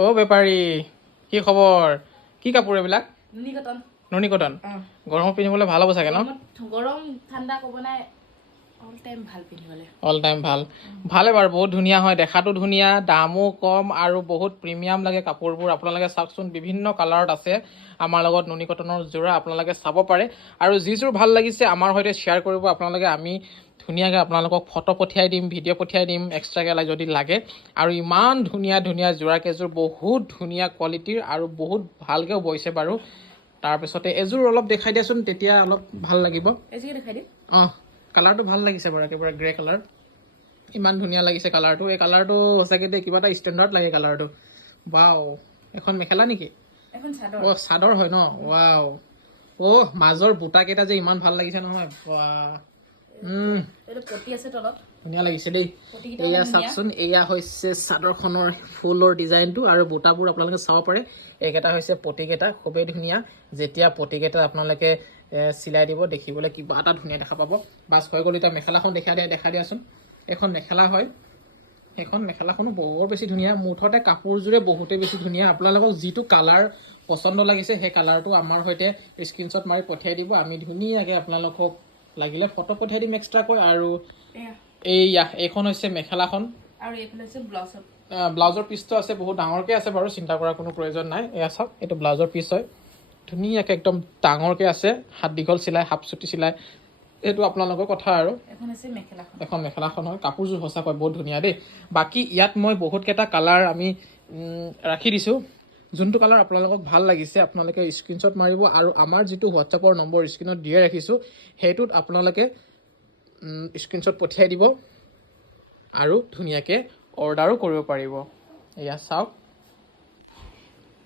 ও বেপাৰী কি খবৰ কি কাপোৰ এইবিলাক নুনি কটন গৰমত পিন্ধিবলৈ ভাল হ'ব চাগে ন গৰম ঠাণ্ডা ক'ব নাই অল টাইম ভাল পিন্ধিবলৈ অল টাইম ভাল ভালে বাৰু বহুত ধুনীয়া হয় দেখাতো ধুনীয়া দামো কম আৰু বহুত প্ৰিমিয়াম লাগে কাপোৰবোৰ আপোনালোকে চাওকচোন বিভিন্ন কালাৰত আছে আমাৰ লগত নুনি কটনৰ যোৰা আপোনালোকে চাব পাৰে আৰু যিযোৰ ভাল লাগিছে আমাৰ সৈতে শ্বেয়াৰ কৰিব আপোনালোকে আমি ধুনীয়াকৈ আপোনালোকক ফটো পঠিয়াই দিম ভিডিঅ' পঠিয়াই দিম এক্সট্ৰাকৈ যদি লাগে আৰু ইমান ধুনীয়া ধুনীয়া যোৰা কেইযোৰ বহুত ধুনীয়া কোৱালিটিৰ আৰু বহুত ভালকৈও বৈছে বাৰু তাৰপিছতে এযোৰ অলপ দেখাই দিয়াচোন তেতিয়া অলপ ভাল লাগিব এযোৰ দেখাই দিম অঁ কালাৰটো ভাল লাগিছে বাৰু একেবাৰে গ্ৰে কালাৰ ইমান ধুনীয়া লাগিছে কালাৰটো এই কালাৰটো সঁচাকৈ দেই কিবা এটা ষ্টেণ্ডাৰ্ড লাগে কালাৰটো ৱাও এখন মেখেলা নেকি এখন চাদৰ অঁ চাদৰ হয় ন ৱাও অ' মাজৰ বুটাকেইটা যে ইমান ভাল লাগিছে নহয় বাহ এইটো পটি আছে তলত ধুনীয়া লাগিছে দেই পটিকেইটা এয়া ধুনীয়া। চাওকচোন এয়া হৈছে চাদৰখনৰ ফুলৰ ডিজাইনটো আৰু বুটাবোৰ আপোনালোকে চাব পাৰে এইকেইটা হৈছে পটিকেইটা খুবেই ধুনীয়া যেতিয়া পটিকেইটা আপোনালোকে চিলাই দিব দেখিবলৈ কিবা এটা ধুনীয়া দেখা পাব বাছ হৈ গ'ল এতিয়া মেখেলাখন দেখা দিয়াচোন এখন মেখেলা হয় সেইখন মেখেলাখনো বৰ বেছি ধুনীয়া মুঠতে কাপোৰযোৰে বহুতেই বেছি ধুনীয়া আপোনালোকক যিটো কালাৰ পচন্দ লাগিছে সেই কালাৰটো আমাৰ সৈতে স্ক্ৰীনশ্বট মাৰি পঠিয়াই দিব আমি ধুনীয়াকৈ আপোনালোকক লাগিলে ফটো পঠিয়াই দিম এক্সট্ৰাকৈ আৰু এইখন হৈছে মেখেলাখন আৰু এইফালে হৈছে ব্লাউজৰ ব্লাউজৰ পিচটো আছে বহুত ডাঙৰকৈ আছে বাৰু চিন্তা কৰাৰ কোনো প্ৰয়োজন নাই এয়া চাওক এইটো ব্লাউজৰ পিচ হয় ধুনীয়াকৈ একদম ডাঙৰকৈ আছে হাত দীঘল চিলাই হাফ চুটি চিলাই এইটো আপোনালোকৰ কথা আৰু এখন আছে মেখেলাখন এখন মেখেলাখন হয় কাপোৰযোৰ সঁচাকৈ বহুত ধুনীয়া দেই বাকী ইয়াত মই বহুতকেইটা কালাৰ আমি ৰাখি দিছোঁ যোনটো কালাৰ আপোনালোকক ভাল লাগিছে আপোনালোকে স্ক্ৰীনশ্বট মাৰিব আৰু আমাৰ যিটো হোৱাটছআপৰ নম্বৰ স্ক্ৰীনত দিয়ে ৰাখিছোঁ সেইটোত আপোনালোকে স্ক্ৰীনশ্বট পঠিয়াই দিব আৰু ধুনীয়াকৈ অৰ্ডাৰো কৰিব পাৰিব এয়া চাওক